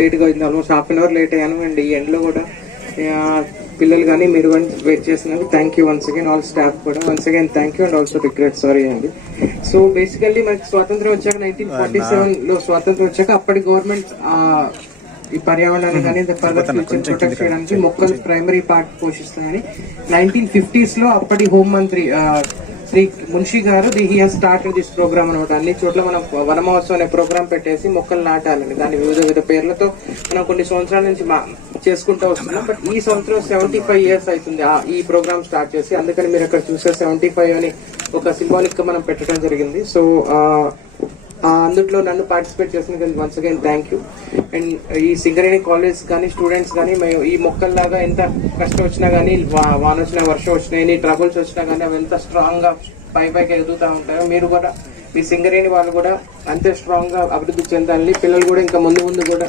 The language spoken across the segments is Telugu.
లేట్గా అయింది, almost half an hour late అయ్యాను. అండ్ ఈ ఎండ్లో కూడా పిల్లలు కానీ మీరు కానీ వెయిట్ చేస్తున్నారు. Thank you once again, all staff కూడా once again thank you and also regret, sorry అండి. సో బేసికల్లీ మనకి స్వాతంత్రం వచ్చాక 1947లో స్వాతంత్రం వచ్చాక అప్పటి గవర్నమెంట్ ఈ పర్యావరణాన్ని కానీ ప్రొటెక్ట్ చేయడానికి మొక్కలు ప్రైమరీ పార్ట్ పోషిస్తున్నాయని 1950s లో అప్పటి హోంమంత్రి శ్రీ మున్షి గారు he has started this program అనమాట. అన్ని చోట్ల మనం వనమహోత్సవం అనే ప్రోగ్రామ్ పెట్టేసి మొక్కలు నాటాలని, దాని వివిధ పేర్లతో మనం కొన్ని సంవత్సరాల నుంచి చేసుకుంటూ వస్తున్నాం. బట్ ఈ సంవత్సరం 75 years అవుతుంది ఈ ప్రోగ్రామ్ స్టార్ట్ చేసి. అందుకని మీరు అక్కడ చూసే 75 అని ఒక సింబాలిక్ గా మనం పెట్టడం జరిగింది. సో అందుట్లో నన్ను పార్టిసిపేట్ చేసిన once again thank you. And ఈ సింగరేణి కాలేజ్ కానీ స్టూడెంట్స్ కానీ ఈ మొక్కల్లాగా ఎంత కష్టం వచ్చినా కానీ, వాన వచ్చినా వర్షం వచ్చినా, ఎన్ని ట్రబుల్స్ వచ్చినా కానీ అవి ఎంత స్ట్రాంగ్ గా పైకి ఎదుగుతూ ఉంటారో, మీరు కూడా మీ సింగరేణి వాళ్ళు కూడా అంతే స్ట్రాంగ్ గా అభివృద్ధి చెందాలని, పిల్లలు కూడా ఇంకా ముందు కూడా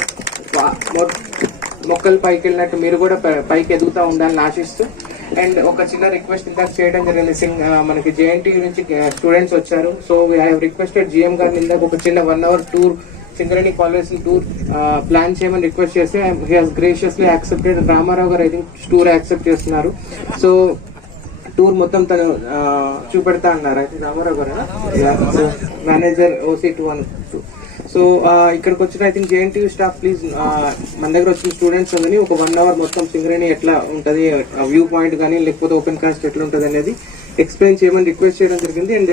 మొక్కలు పైకి వెళ్ళినట్టు మీరు కూడా పైకి ఎదుగుతూ ఉండాలని ఆశిస్తూ. అండ్ ఒక చిన్న రిక్వెస్ట్ ఇందాక చేయడం జరిగింది, మనకి జేఎన్టీ నుంచి స్టూడెంట్స్ వచ్చారు. So I have requested GM గారిని ఇందాక ఒక చిన్న 1 hour tour Singareni college tour plan చేయమని రిక్వెస్ట్ చేస్తే he has graciously accepted. Ramarao గారు ఐ థింక్ టూర్ యాక్సెప్ట్ చేస్తున్నారు. సో టూర్ మొత్తం తను చూపెడతా అన్నారు. అయితే రామారావు గారు మేనేజర్ OC2 అని. సో ఇక్కడికి వచ్చిన I think JNTU staff please మన దగ్గర వచ్చిన స్టూడెంట్స్ అందరినీ ఒక 1 hour మొత్తం సింగరేణి ఎట్లా ఉంటుంది, వ్యూ పాయింట్ కానీ లేకపోతే ఓపెన్ కాస్ట్ ఎట్లా ఉంటుంది అనేది ఎక్స్ప్లెయిన్ చేయమని రిక్వెస్ట్ చేయడం జరిగింది. అండ్